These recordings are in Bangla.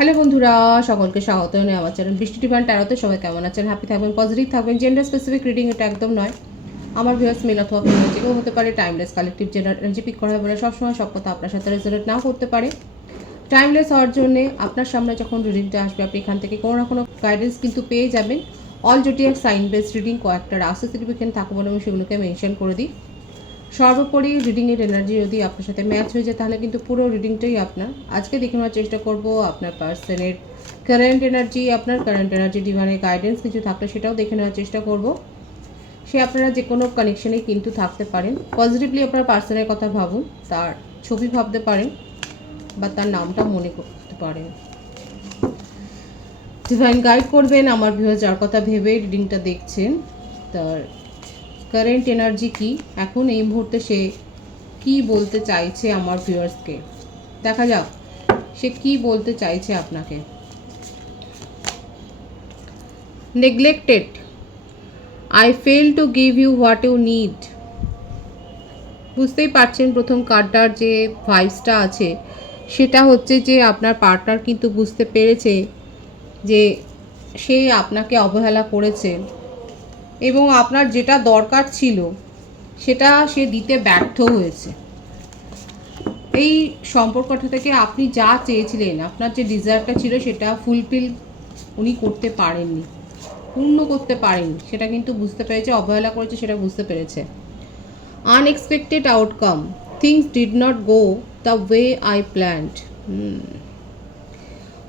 হ্যালো বন্ধুরা, সকলকে স্বাগত জানাই আমার চ্যানেল বৃষ্টি ডিভাইন ট্যারোতে। সবাই কেমন আছেন? হ্যাপি থাকবেন, পজিটিভ থাকবেন। জেন্ডার স্পেসিফিক রিডিং এটা একদম নয়। আমার ভিউয়ার্স মেল অথবা ফিমেল যে কেউ হতে পারে। Timeless collective gender energy pick করা হয় বলে সবসময় সব কথা আপনার সাথে রেজোনেট নাও করতে পারে। টাইমলেস হওয়ার জন্যে আপনার সামনে যখন রিডিংটা আসবে আপনি এখান থেকে কোনো না কোনো গাইডেন্স কিন্তু পেয়ে যাবেন। All zodiac sign based reading, কয়েকটা রাশি সার্টিফিকেট থাকবে বলে আমি সেগুলোকে মেনশন করে দিই। সর্বোপরি রিডিংয়ের এনার্জি যদি আপনার সাথে ম্যাচ হয়ে যায় তাহলে কিন্তু পুরো রিডিংটাই আপনার। আজকে দেখে নেওয়ার চেষ্টা করব আপনার পার্সনের কারেন্ট এনার্জি, আপনার কারেন্ট এনার্জি ডিভাইনের গাইডেন্স কিছু থাকলে সেটাও দেখে নেওয়ার চেষ্টা করব। সে আপনারা যে কোনো কানেকশনেই কিন্তু থাকতে পারেন। পজিটিভলি আপনার পার্সনের কথা ভাবুন, তার ছবি ভাবতে পারেন বা তার নামটা মনে করতে পারেন। ডিভাইন গাইড করবেন আমার ভিউয়ার যার কথা ভেবে রিডিংটা দেখছেন। তার কারেন্ট এনার্জি কি, এখন এই মুহূর্তে সে কি বলতে চাইছে আমার ভিউয়ার্সকে। দেখা যাক সে কি বলতে চাইছে আপনাকে। Neglected, I fail to give you what you need. বুঝতেই পারছেন প্রথম কার্ডটার যে ভাইবসটা আছে সেটা হচ্ছে যে আপনার পার্টনার কিন্তু বুঝতে পেরেছে যে সে আপনাকে অবহেলা করেছে এবং আপনার যেটা দরকার ছিল সেটা সে দিতে ব্যর্থ হয়েছে। এই সম্পর্কটা থেকে আপনি যা চেয়েছিলেন, আপনার যে ডিজায়ারটা ছিল সেটা ফুলফিল উনি করতে পারেননি, পূর্ণ করতে পারেননি, সেটা কিন্তু বুঝতে পেরেছে। অবহেলা করেছে সেটা বুঝতে পেরেছে। Unexpected outcome, things did not go the way I planned.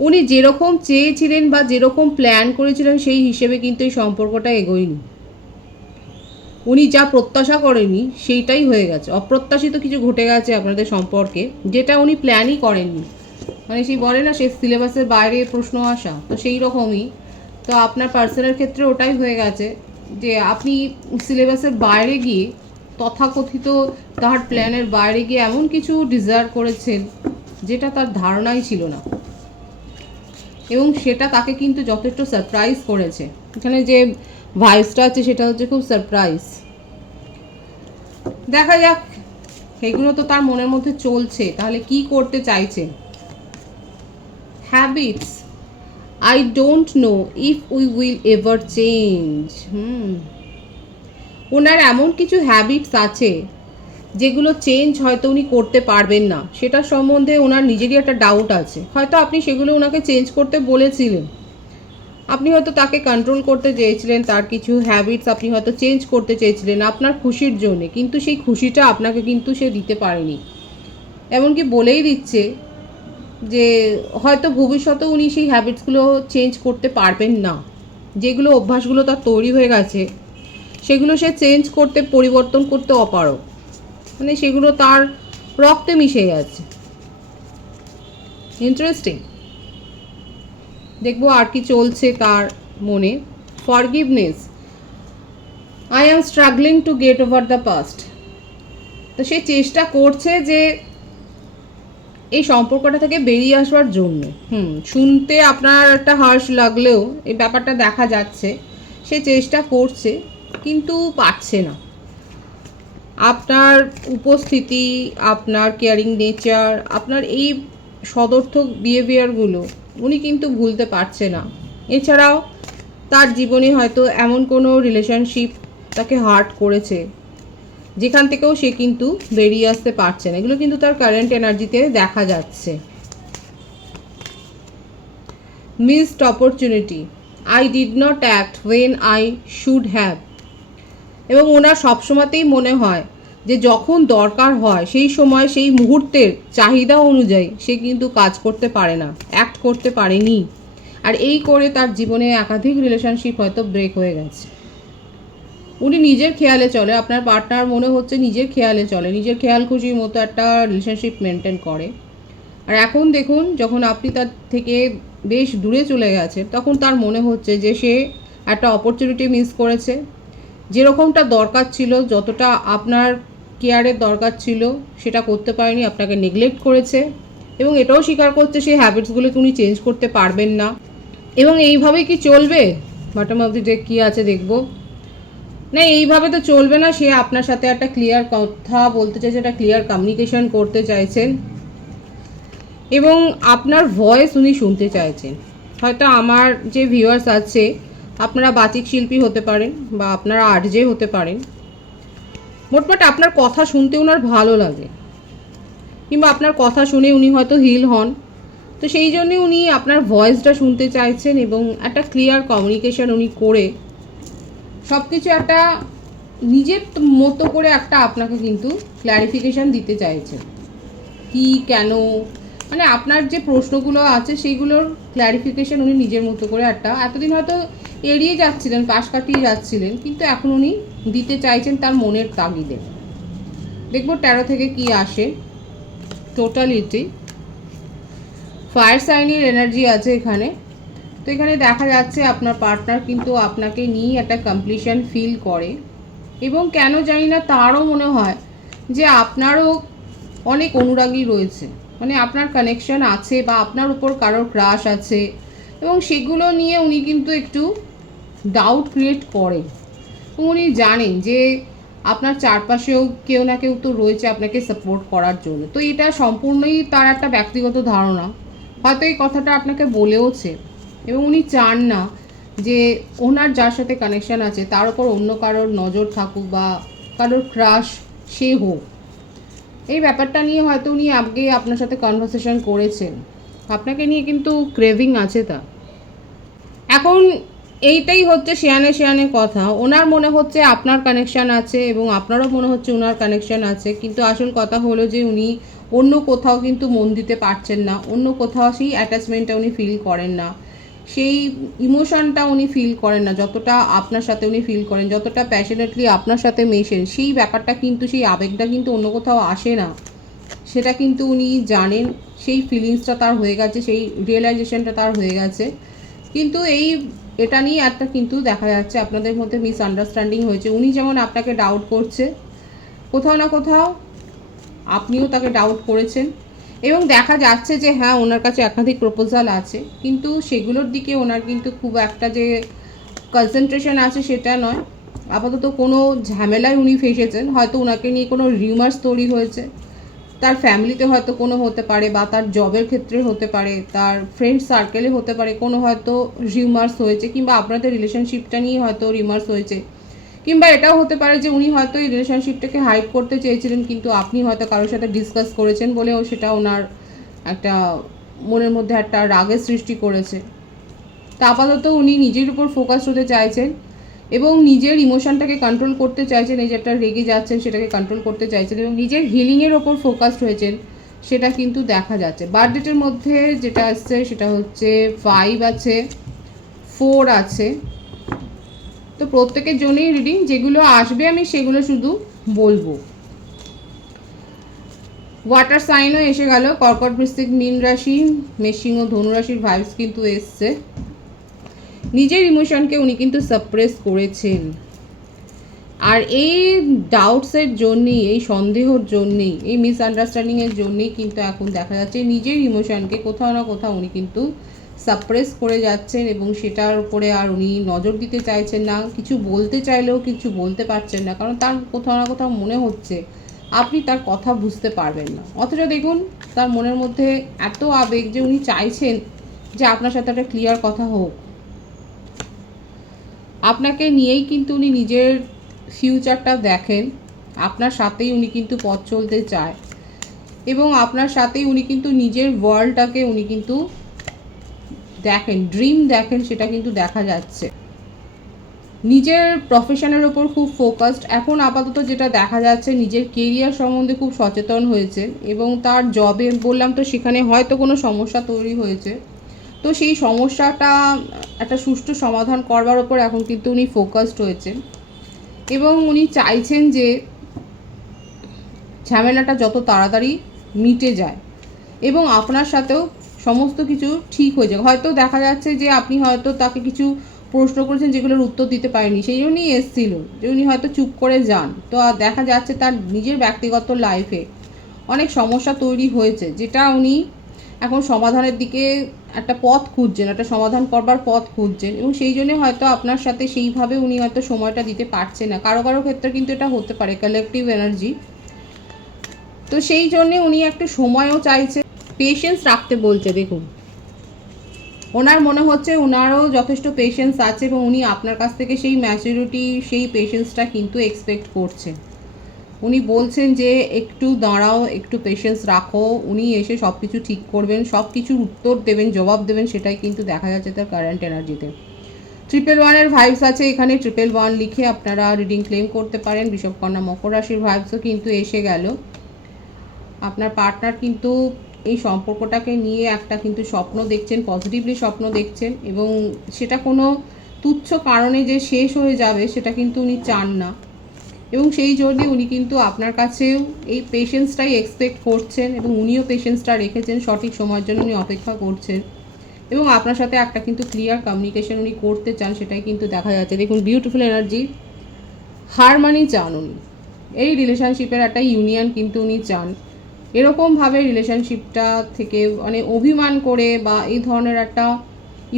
উনি যেরকম চেয়েছিলেন বা যেরকম প্ল্যান করেছিলেন সেই হিসেবে কিন্তু এই সম্পর্কটা এগোয়নি। উনি যা প্রত্যাশা করেনি সেইটাই হয়ে গেছে। অপ্রত্যাশিত কিছু ঘটে গেছে আপনাদের সম্পর্কে, যেটা উনি প্ল্যানই করেননি। মানে সেই বলে না, সে সিলেবাসের বাইরে প্রশ্ন আসা, তো সেই রকমই। তো আপনার পার্সনের ক্ষেত্রে ওটাই হয়ে গেছে যে আপনি সিলেবাসের বাইরে গিয়ে, তথাকথিত তার প্ল্যানের বাইরে গিয়ে এমন কিছু ডিজায়ার করেছেন যেটা তার ধারণাই ছিল না, এবং সেটা তাকে কিন্তু যথেষ্ট সারপ্রাইজ করেছে। এখানে যে ভাইবসটা আছে সেটা হচ্ছে খুব সারপ্রাইজ। দেখা যাক, এগুলো তো তার মনের মধ্যে চলছে, তাহলে কি করতে চাইছে। Habits, I don't know if we will ever change. ওনার এমন কিছু হ্যাবিটস আছে যেগুলো চেঞ্জ হয়তো উনি করতে পারবেন না, সেটার সম্বন্ধে ওনার নিজেরই একটা ডাউট আছে। হয়তো আপনি সেগুলো ওনাকে চেঞ্জ করতে বলেছিলেন, আপনি হয়তো তাকে কন্ট্রোল করতে চেয়েছিলেন, তার কিছু হ্যাবিটস আপনি হয়তো চেঞ্জ করতে চেয়েছিলেন আপনার খুশির জন্যে, কিন্তু সেই খুশিটা আপনাকে কিন্তু সে দিতে পারেনি। এমনকি বলেই দিচ্ছে যে হয়তো ভবিষ্যতে উনি সেই হ্যাবিটসগুলো চেঞ্জ করতে পারবেন না। যেগুলো অভ্যাসগুলো তার তৈরি হয়ে গেছে সেগুলো সে চেঞ্জ করতে, পরিবর্তন করতে অপারগ। মানে সেগুলো তার রক্তে মিশে গেছে। ইন্টারেস্টিং। দেখবো আর কি চলছে তার মনে। Forgiveness, I am struggling to get over the past. তো সে চেষ্টা করছে যে এই সম্পর্কটা থেকে বেরিয়ে আসবার জন্য। শুনতে আপনার একটা হার্শ লাগলেও এই ব্যাপারটা দেখা যাচ্ছে, সে চেষ্টা করছে কিন্তু পারছে না। আপনার উপস্থিতি, আপনার কেয়ারিং নেচার, আপনার এই সদর্থক বিহেভিয়ারগুলো উনি কিন্তু ভুলতে পারছে না। এছাড়াও তার জীবনে হয়তো এমন কোনো রিলেশনশিপ তাকে হার্ট করেছে যেখান থেকেও সে কিন্তু বেরিয়ে আসতে পারছে না। এগুলো কিন্তু তার কারেন্ট এনার্জিতে দেখা যাচ্ছে। Missed opportunity, I did not act when I should have. এবং ওনার সবসময়তেই মনে হয় যে যখন দরকার হয় সেই সময় সেই মুহূর্তের চাহিদা অনুযায়ী সে কিন্তু কাজ করতে পারে না, অ্যাক্ট করতে পারেনি। আর এই করে তার জীবনে একাধিক রিলেশনশিপ হয়তো ব্রেক হয়ে গেছে। উনি নিজের খেয়ালে চলে, আপনার পার্টনার মনে হচ্ছে নিজের খেয়ালে চলে, নিজের খেয়াল খুশির মতো একটা রিলেশনশিপ মেনটেন করে। আর এখন দেখুন, যখন আপনি তার থেকে বেশ দূরে চলে গেছে তখন তার মনে হচ্ছে যে সে একটা অপরচুনিটি মিস করেছে। যেরকমটা দরকার ছিল, যতটা আপনার কেয়ারের দরকার ছিল সেটা করতে পারেনি, আপনাকে নেগলেক্ট করেছে। এবং এটাও স্বীকার করছে সেই হ্যাবিটসগুলোকে উনি চেঞ্জ করতে পারবেন না। এবং এইভাবেই কি চলবে? বটম অফ দি ডেক কী আছে দেখব। না, এইভাবে তো চলবে না। সে আপনার সাথে একটা ক্লিয়ার কথা বলতে চাইছে, একটা ক্লিয়ার কমিউনিকেশন করতে চাইছেন। এবং আপনার ভয়েস উনি শুনতে চাইছেন। হয়তো আমার যে ভিউয়ার্স আছে আপনারা বাচিক শিল্পী হতে পারেন বা আপনারা আরজে হতে পারেন, মোটমাট আপনার কথা শুনতে ওনার ভালো লাগে, কিংবা আপনার কথা শুনে উনি হয়তো হিল হন। তো সেই জন্যে উনি আপনার ভয়েসটা শুনতে চাইছেন এবং একটা ক্লিয়ার কমিউনিকেশন উনি করে সব কিছু একটা নিজের মতো করে একটা আপনাকে কিন্তু ক্ল্যারিফিকেশান দিতে চাইছেন। কি কেন, মানে আপনার যে প্রশ্নগুলো আছে সেইগুলোর ক্ল্যারিফিকেশান উনি নিজের মতো করে একটা, এতদিন হয়তো এড়িয়ে যাচ্ছিলেন, পাশ কাটিয়ে যাচ্ছিলেন, কিন্তু এখন উনি দিতে চাইছেন তার মনের তাগিদে। দেখবো 13 থেকে কি আসে। টোটালিটি ফায়ার সাইনের এনার্জি আছে এখানে। তো এখানে দেখা যাচ্ছে আপনার পার্টনার কিন্তু আপনাকে নিয়ে একটা কমপ্লিশন ফিল করে, এবং কেন জানি না তারও মনে হয় যে আপনারও অনেক অনুরাগী রয়েছে, মানে আপনার কানেকশন আছে বা আপনার উপর কারোর ক্রাশ আছে, এবং সেগুলো নিয়ে উনি কিন্তু একটু ডাউট ক্রিয়েট করেন। উনি জানেন যে আপনার চারপাশেও কেউ না কেউ তো রয়েছে আপনাকে সাপোর্ট করার জন্য। তো এটা সম্পূর্ণই তার একটা ব্যক্তিগত ধারণা, হয়তো এই কথাটা আপনাকে বলেওছে, এবং উনি চান না যে ওনার যার সাথে কানেকশান আছে তার উপর অন্য কারোর নজর থাকুক বা কারোর ক্রাশ সে হোক। এই ব্যাপারটা নিয়ে হয়তো উনি আগে আপনার সাথে কনভারসেশন করেছেন, আপনাকে নিয়ে কিন্তু ক্রেভিং আছে তা। এখন এইটাই হচ্ছে শেয়ানে শেয়ানে কথা। ওনার মনে হচ্ছে আপনার কানেকশান আছে এবং আপনারও মনে হচ্ছে ওনার কানেকশান আছে, কিন্তু আসল কথা হলো যে উনি অন্য কোথাও কিন্তু মন দিতে পারছেন না, অন্য কোথাও সেই অ্যাটাচমেন্টটা উনি ফিল করেন না, সেই ইমোশনটা উনি ফিল করেন না যতটা আপনার সাথে উনি ফিল করেন, যতটা প্যাশনেটলি আপনার সাথে মেশেন, সেই ব্যাপারটা কিন্তু, সেই আবেগটা কিন্তু অন্য কোথাও আসে না। সেটা কিন্তু উনি জানেন, সেই ফিলিংসটা তার হয়ে গেছে, সেই রিয়েলাইজেশনটা তার হয়ে গেছে। কিন্তু এটা নিয়ে একটা কিন্তু দেখা যাচ্ছে আপনাদের মধ্যে মিসআন্ডারস্ট্যান্ডিং হয়েছে। উনি যেমন আপনাকে ডাউট করছে, কোথাও না কোথাও আপনিও তাকে ডাউট করেছেন, এবং দেখা যাচ্ছে যে হ্যাঁ ওনার কাছে একাধিক প্রপোজাল আছে, কিন্তু সেগুলোর দিকে ওনার কিন্তু খুব একটা যে কনসেন্ট্রেশন আছে সেটা নয়। আপাতত কোনো ঝামেলায় উনি ফেসেছেন, হয়তো ওনাকে নিয়ে কোনো রিউমার্স তৈরি হয়েছে, তার ফ্যামিলিতে হয়তো কোনো হতে পারে, বা তার জবের ক্ষেত্রে হতে পারে, তার ফ্রেন্ড সার্কেলে হতে পারে কোনো হয়তো রিউমার্স হয়েছে, কিংবা আপনাদের রিলেশনশিপটা নিয়ে হয়তো রিউমার্স হয়েছে, কিংবা এটাও হতে পারে যে উনি হয়তো এই রিলেশনশিপটাকে হাইড করতে চেয়েছিলেন, কিন্তু আপনি হয়তো কারোর সাথে ডিসকাস করেছেন বলেও সেটা ওনার একটা মনের মধ্যে একটা রাগের সৃষ্টি করেছে। তা আপাতত উনি নিজের উপর ফোকাস হতে চাইছেন এবং নিজের ইমোশনটাকে কন্ট্রোল করতে চাইছেন, এই যে একটা রেগে যাচ্ছেন সেটাকে কন্ট্রোল করতে চাইছেন, এবং নিজের হিলিংয়ের ওপর ফোকাসড হয়েছেন, সেটা কিন্তু দেখা যাচ্ছে। বার্থ ডেটের মধ্যে যেটা আসছে সেটা হচ্ছে 5 আছে, 4 আছে। তো প্রত্যেকের জন্যই রিডিং, যেগুলো আসবে আমি সেগুলো শুধু বলবো। ওয়াটার সাইনও এসে গেল, কর্কট, বৃশ্চিক, মীন রাশি, মেষ, ও ধনু রাশির ভাইবস কিন্তু এসছে। নিজের ইমোশনকে উনি কিন্তু সাপ্রেস করেছেন, আর এই ডাউটসের জন্যেই, এই সন্দেহর জন্যেই, এই মিসআন্ডারস্ট্যান্ডিংয়ের জন্যেই কিন্তু এখন দেখা যাচ্ছে নিজের ইমোশনকে কোথাও না কোথাও উনি কিন্তু সাপ্রেস করে যাচ্ছেন, এবং সেটার উপরে আর উনি নজর দিতে চাইছেন না। কিছু বলতে চাইলেও কিছু বলতে পারছেন না, কারণ তার কোথাও না কোথাও মনে হচ্ছে আপনি তার কথা বুঝতে পারবেন না। অথচ দেখুন তার মনের মধ্যে এত আবেগ যে উনি চাইছেন যে আপনার সাথে একটা ক্লিয়ার কথা হোক। আপনাকে নিয়েই কিন্তু উনি নিজের ফিউচারটা দেখেন, আপনার সাথেই উনি কিন্তু পথ চলতে চায়, এবং আপনার সাথেই উনি কিন্তু নিজের ওয়ার্ল্ডটাকে উনি কিন্তু দেখেন, ড্রিম দেখেন, সেটা কিন্তু দেখা যাচ্ছে। নিজের প্রফেশনের ওপর খুব ফোকাসড এখন আপাতত, যেটা দেখা যাচ্ছে নিজের কেরিয়ার সম্বন্ধে খুব সচেতন হয়েছে, এবং তার জবে বললাম তো সেখানে হয়তো কোনো সমস্যা তৈরি হয়েছে, তো সেই সমস্যাটা একটা সুষ্ঠু সমাধান করবার ওপর এখন কিন্তু উনি ফোকাসড হয়েছেন, এবং উনি চাইছেন যে ঝামেলাটা যত তাড়াতাড়ি মিটে যায় এবং আপনার সাথেও সমস্ত কিছু ঠিক হয়ে যায়। হয়তো দেখা যাচ্ছে যে আপনি হয়তো তাকে কিছু প্রশ্ন করেছেন যেগুলোর উত্তর দিতে পারেনি, সেই জন্যই এসেছিল যে উনি হয়তো চুপ করে যান। তো দেখা যাচ্ছে তার নিজের ব্যক্তিগত লাইফে অনেক সমস্যা তৈরি হয়েছে, যেটা উনি এখন সমাধানের দিকে একটা পথ খুঁজছেন, একটা সমাধান করবার পথ খুঁজছেন, এবং সেই জন্য হয়তো আপনার সাথে সেইভাবে উনি হয়তো সময়টা দিতে পারছেন না। কারো কারো ক্ষেত্রে কিন্তু এটা হতে পারে কালেকটিভ এনার্জি। তো সেই জন্যে উনি একটু সময়ও চাইছে, পেশেন্স রাখতে বলছে। দেখুন ওনার মনে হচ্ছে ওনারও যথেষ্ট পেশেন্স আছে এবং উনি আপনার কাছ থেকে সেই ম্যাচুরিটি, সেই পেশেন্সটা কিন্তু এক্সপেক্ট করছেন। উনি বলছেন যে একটু দাঁড়াও, একটু পেশেন্স রাখো, উনি এসে সব কিছু ঠিক করবেন, সব কিছুর উত্তর দেবেন, জবাব দেবেন, সেটাই কিন্তু দেখা যাচ্ছে তার কারেন্ট এনার্জিতে। 111-এর ভাইবস আছে এখানে, 111 লিখে আপনারা রিডিং ক্লেম করতে পারেন। বৃষভকন্যা মকর রাশির ভাইবসও কিন্তু এসে গেল। আপনার পার্টনার কিন্তু এই সম্পর্কটাকে নিয়ে একটা কিন্তু স্বপ্ন দেখছেন, পজিটিভলি স্বপ্ন দেখছেন, এবং সেটা কোনো তুচ্ছ কারণে যে শেষ হয়ে যাবে সেটা কিন্তু উনি চান না, এবং সেই জন্যে উনি কিন্তু আপনার কাছেও এই পেশেন্সটাই এক্সপেক্ট করছেন, এবং উনিও পেশেন্সটা রেখেছেন, সঠিক সময়ের জন্য উনি অপেক্ষা করছেন, এবং আপনার সাথে একটা কিন্তু ক্লিয়ার কমিউনিকেশন উনি করতে চান, সেটাই কিন্তু দেখা যাচ্ছে। দেখুন বিউটিফুল এনার্জি, হারমানি চান উনি, এই রিলেশনশিপের একটা ইউনিয়ন কিন্তু উনি চান। এরকমভাবে রিলেশনশিপটা থেকে মানে অভিমান করে বা এই ধরনের একটা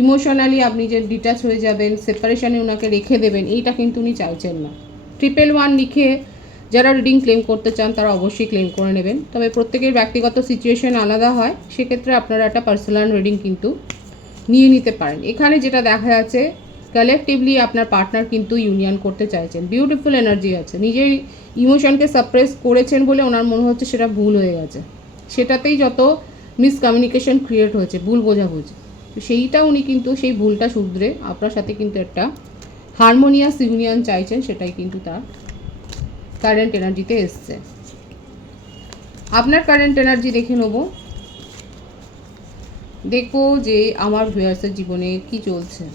ইমোশনালি আপনি যে ডিটাচ হয়ে যাবেন, সেপারেশনে ওনাকে রেখে দেবেন, এইটা কিন্তু উনি চাইছেন না। 111 লিখে যারা রিডিং ক্লেম করতে চান তারা অবশ্যই ক্লেম করে নেবেন, তবে প্রত্যেকের ব্যক্তিগত সিচুয়েশন আলাদা হয়, সেক্ষেত্রে আপনারা একটা পার্সোনাল রিডিং কিন্তু নিয়ে নিতে পারেন। এখানে যেটা দেখা যাচ্ছে কালেকটিভলি আপনার পার্টনার কিন্তু ইউনিয়ন করতে চাইছেন, বিউটিফুল এনার্জি আছে। নিজের ইমোশনকে সাপ্রেস করেছেন বলে ওনার মনে হচ্ছে সেটা ভুল হয়ে গেছে, সেটাতেই যত মিসকমিউনিকেশন ক্রিয়েট হয়েছে, ভুল বোঝাবুঝি, তো সেইটা উনি কিন্তু সেই ভুলটা শুধরে আপনার সাথে কিন্তু একটা হারমোনিয়াস ইউনিয়ন চাইছেন, সেটাই কিন্তু তার কারেন্ট এনার্জিতে এসছে। আপনার কারেন্ট এনার্জি দেখে নেব, দেখো যে আমার ভিউয়ার্সের জীবনে কি চলছে।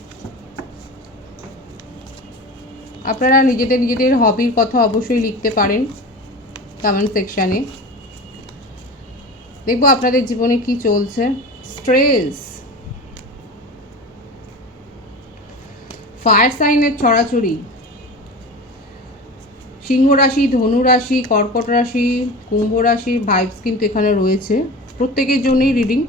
আপনারা নিজেদের হবির কথা অবশ্যই লিখতে পারেন কমেন্ট সেকশানে। দেখবো আপনাদের জীবনে কি চলছে। স্ট্রেস, ফায়ার সাইনের ছড়াছড়ি, সিংহ রাশি, ধনু রাশি, কর্কট রাশি, কুম্ভ রাশির ভাইবস কিন্তু এখানে রয়েছে, প্রত্যেকের জন্যই রিডিং।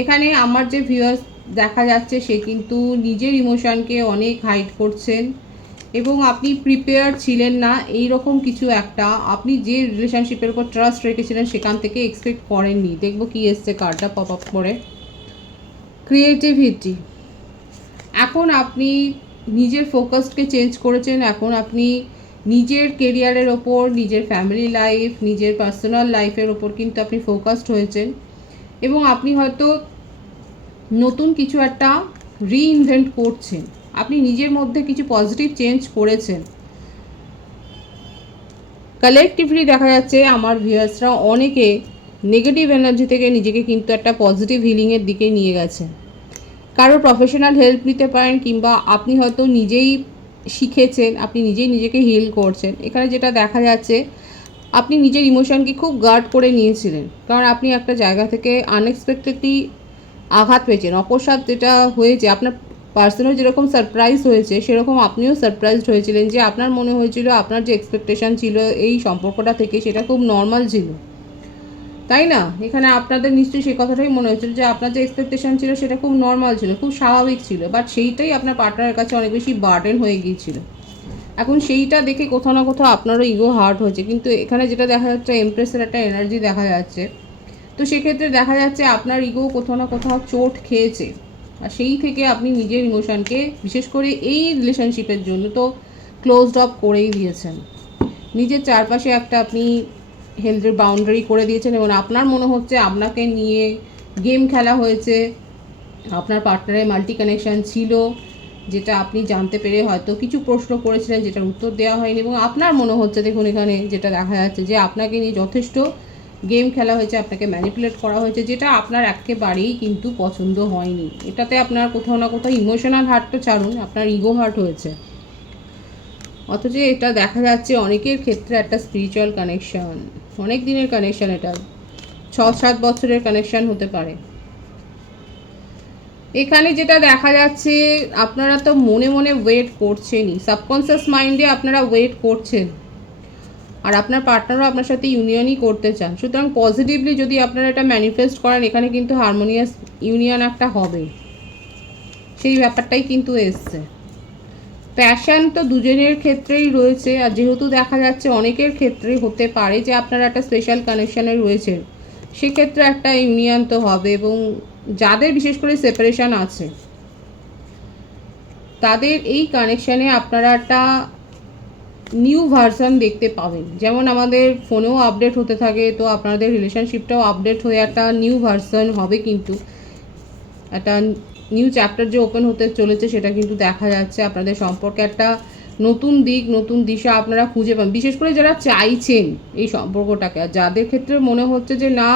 এখানে আমার যে ভিউয়ার্স দেখা যাচ্ছে সে কিন্তু নিজের ইমোশনকে অনেক হাইড করছেন, এবং আপনি প্রিপেয়ার ছিলেন না এই রকম কিছু একটা, আপনি যে রিলেশনশিপের উপর ট্রাস্ট রেখেছিলেন সেখান থেকে এক্সপেক্ট করেননি। দেখবো কি এসছে কার্ডটা পপ আপ করে। ক্রিয়েটিভিটি, এখন আপনি নিজের ফোকাসকে চেঞ্জ করেছেন, এখন আপনি নিজের কেরিয়ারের ওপর, নিজের ফ্যামিলি লাইফ, নিজের পার্সোনাল লাইফের ওপর কিন্তু আপনি ফোকাসড হয়েছেন, এবং আপনি হয়তো নতুন কিছু একটা রিইনভেন্ট করছেন, আপনি নিজের মধ্যে কিছু পজিটিভ চেঞ্জ করেছেন। কালেকটিভলি দেখা যাচ্ছে আমার ভিউয়ার্সরা অনেকে নেগেটিভ এনার্জি থেকে নিজেকে কিন্তু একটা পজিটিভ হিলিংয়ের দিকে নিয়ে গেছে। কারো প্রফেশনাল হেল্প নিতে পারেন, কিংবা আপনি হয়তো নিজেই শিখেছেন, আপনি নিজেই নিজেকে হিল করছেন। এখানে যেটা দেখা যাচ্ছে আপনি নিজের ইমোশনকে খুব গার্ড করে নিয়েছিলেন, কারণ আপনি একটা জায়গা থেকে আনএক্সপেক্টেডলি আঘাত পেয়েছেন, অকস্মাৎ যেটা হয়েছে, আপনার পার্সোনাল যেরকম সারপ্রাইজ হয়েছে সেরকম আপনিও সারপ্রাইজড হয়েছিলেন, যে আপনার মনে হয়েছিল আপনার যে এক্সপেকটেশন ছিল এই সম্পর্কটা থেকে সেটা খুব নর্মাল ছিল, তাই না? এখানে আপনাদের নিশ্চয়ই সেই কথাটাই মনে হয়েছিল যে আপনার যে এক্সপেকটেশন ছিল সেটা খুব নর্মাল ছিল, খুব স্বাভাবিক ছিল, বাট সেইটাই আপনার পার্টনারের কাছে অনেক বেশি বার্ডেন হয়ে গিয়েছিল। এখন সেইটা দেখে কোথাও না কোথাও আপনারও ইগো হার্ট হয়েছে, কিন্তু এখানে যেটা দেখা যাচ্ছে এমপ্রেসের একটা এনার্জি দেখা যাচ্ছে, তো সেক্ষেত্রে দেখা যাচ্ছে আপনার ইগো কোথাও না কোথাও চোট খেয়েছে, আর সেই থেকে আপনি নিজের ইমোশনকে বিশেষ করে এই রিলেশনশিপের জন্য তো ক্লোজড অফ করেই দিয়েছেন, নিজের চারপাশে একটা আপনি হেলথের বাউন্ডারি করে দিয়েছেন, এবং আপনার মনে হচ্ছে আপনাকে নিয়ে গেম খেলা হয়েছে, আপনার পার্টনারের মাল্টি কানেকশান ছিল, যেটা আপনি জানতে পেরে হয়তো কিছু প্রশ্ন করেছিলেন যেটার উত্তর দেওয়া হয়নি, এবং আপনার মনে হচ্ছে দেখুন এখানে যেটা দেখা যাচ্ছে যে আপনাকে নিয়ে যথেষ্ট গেম খেলা হয়েছে, আপনাকে ম্যানিপুলেট করা হয়েছে, যেটা আপনার একেবারেই কিন্তু পছন্দ হয়নি। এটাতে আপনার কোথাও না কোথাও ইমোশনাল হার্ট তো ছাড়ুন, আপনার ইগো হার্ট হয়েছে। অথচ এটা দেখা যাচ্ছে অনেকের ক্ষেত্রে একটা স্পিরিচুয়াল কানেকশান, অনেক দিনের কানেকশান, এটা 6-7 বছরের কানেকশান হতে পারে। এখানে যেটা দেখা যাচ্ছে আপনারা তো মনে মনে ওয়েট করছেনই, সাবকনসিয়াস মাইন্ডে আপনারা ওয়েট করছেন, আর আপনার পার্টনারও আপনার সাথে ইউনিয়নই করতে চান। সুতরাং পজিটিভলি যদি আপনারা এটা ম্যানিফেস্ট করেন, এখানে কিন্তু হারমোনিয়াস ইউনিয়ন একটা হবে, সেই ব্যাপারটাই কিন্তু এসছে। প্যাশন তো দুজনের ক্ষেত্রেই রয়েছে, আর যেহেতু দেখা যাচ্ছে অনেকের ক্ষেত্রে হতে পারে যে আপনারা একটা স্পেশাল কানেকশানে রয়েছে, সেক্ষেত্রে একটা ইউনিয়ন তো হবে। এবং যাদের বিশেষ করে সেপারেশন আছে তাদের এই কানেকশানে আপনারা একটা নিউ ভার্সন দেখতে পাবেন। যেমন আমাদের ফোনেও আপডেট হতে থাকে, তো আপনাদের রিলেশনশিপটাও আপডেট হয়ে একটা নিউ ভার্সন হবে। কিন্তু একটা নিউ চ্যাপ্টার যে ওপেন হতে চলেছে সেটা কিন্তু দেখা যাচ্ছে। আপনাদের সম্পর্কে একটা নতুন দিক, নতুন দিশা আপনারা খুঁজে পান, বিশেষ করে যারা চাইছেন এই সম্পর্কটাকে। আর যাদের ক্ষেত্রে মনে হচ্ছে যে না,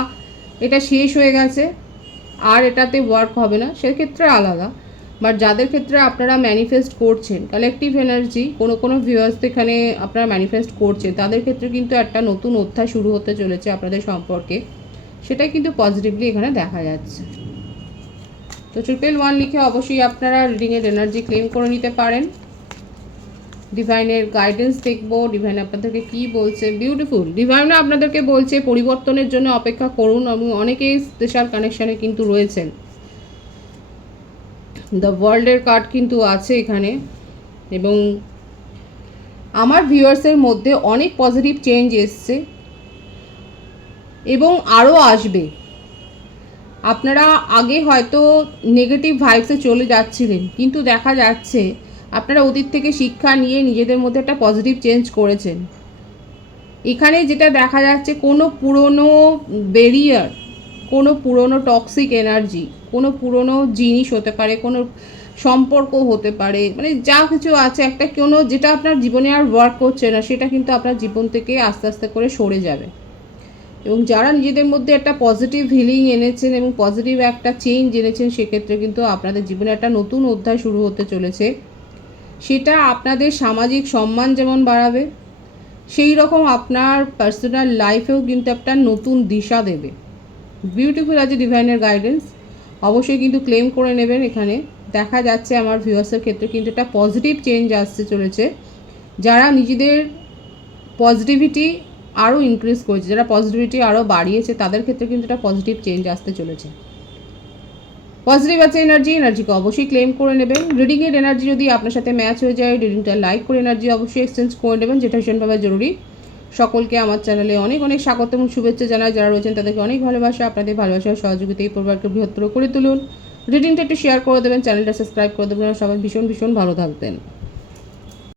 এটা শেষ হয়ে গেছে আর এটাতে ওয়ার্ক হবে না, সেক্ষেত্রে আলাদা। বাট যাদের ক্ষেত্রে আপনারা ম্যানিফেস্ট করছেন কালেকটিভ এনার্জি, কোনো ভিউয়ার্স এখানে আপনারা ম্যানিফেস্ট করছেন, তাদের ক্ষেত্রে কিন্তু একটা নতুন অধ্যায় শুরু হতে চলেছে আপনাদের সম্পর্কে, সেটাই কিন্তু পজিটিভলি এখানে দেখা যাচ্ছে। তো 111 লিখে অবশ্যই আপনারা রিডিংয়ের এনার্জি ক্লেম করে নিতে পারেন। ডিভাইনের গাইডেন্স দেখবো, ডিভাইন আপনাদেরকে কি বলছে। বিউটিফুল, ডিভাইন আপনাদেরকে বলছে পরিবর্তনের জন্য অপেক্ষা করুন, এবং অনেকেই স্পেশাল কানেকশানে কিন্তু রয়েছেন। দ্য ওয়ার্ল্ডের কার্ড কিন্তু আছে এখানে, এবং আমার ভিউয়ার্সের মধ্যে অনেক পজিটিভ চেঞ্জ এসছে এবং আরও আসবে। আপনারা আগে হয়তো নেগেটিভ ভাইবসে চলে যাচ্ছিলেন, কিন্তু দেখা যাচ্ছে আপনারা অতীত থেকে শিক্ষা নিয়ে নিজেদের মধ্যে একটা পজিটিভ চেঞ্জ করেছেন। এখানে যেটা দেখা যাচ্ছে, কোনো পুরনো ব্যারিয়ার, কোনো পুরনো টক্সিক এনার্জি, কোনো পুরনো জিনিস হতে পারে, কোনো সম্পর্ক হতে পারে, মানে যা কিছু আছে একটা কোনো যেটা আপনার জীবনে আর ওয়ার্ক করছে না, সেটা কিন্তু আপনার জীবন থেকে আস্তে আস্তে করে সরে যাবে। এবং যারা নিজেদের মধ্যে একটা পজিটিভ হিলিং এনেছেন এবং পজিটিভ একটা চেঞ্জ এনেছেন, সেক্ষেত্রে কিন্তু আপনাদের জীবনে একটা নতুন অধ্যায় শুরু হতে চলেছে। সেটা আপনাদের সামাজিক সম্মান যেমন বাড়াবে, সেই রকম আপনার পার্সোনাল লাইফেও কিন্তু একটা নতুন দিশা দেবে। বিউটিফুল আছে ডিভাইনের গাইডেন্স, অবশ্যই কিন্তু ক্লেম করে নেবেন। এখানে দেখা যাচ্ছে আমার ভিউয়ার্সের ক্ষেত্রে কিন্তু একটা পজিটিভ চেঞ্জ আসতে চলেছে। যারা নিজেদের পজিটিভিটি আরও ইনক্রিজ করেছে, যারা পজিটিভিটি আরও বাড়িয়েছে, তাদের ক্ষেত্রে কিন্তু একটা পজিটিভ চেঞ্জ আসতে চলেছে। পজিটিভ আছে এনার্জিকে অবশ্যই ক্লেম করে নেবেন। রিডিংয়ের এনার্জি যদি আপনার সাথে ম্যাচ হয়ে যায়, রিডিংটা লাইক করে এনার্জি অবশ্যই এক্সচেঞ্জ করে নেবেন, যেটা ভীষণভাবে জরুরি। সকলকে আমার চ্যানেলে অনেক অনেক স্বাগত এবং শুভেচ্ছা জানাই। যারা রয়েছেন তাদেরকে অনেক ভালোবাসা। আপনাদের ভালোবাসার সহযোগিতা এই পরিবারকে বৃহত্তর করে তুলুন। রিডিংটা একটু শেয়ার করে দেবেন, চ্যানেলটা সাবস্ক্রাইব করে দেবেন। সবাই ভীষণ ভীষণ ভালো থাকবেন।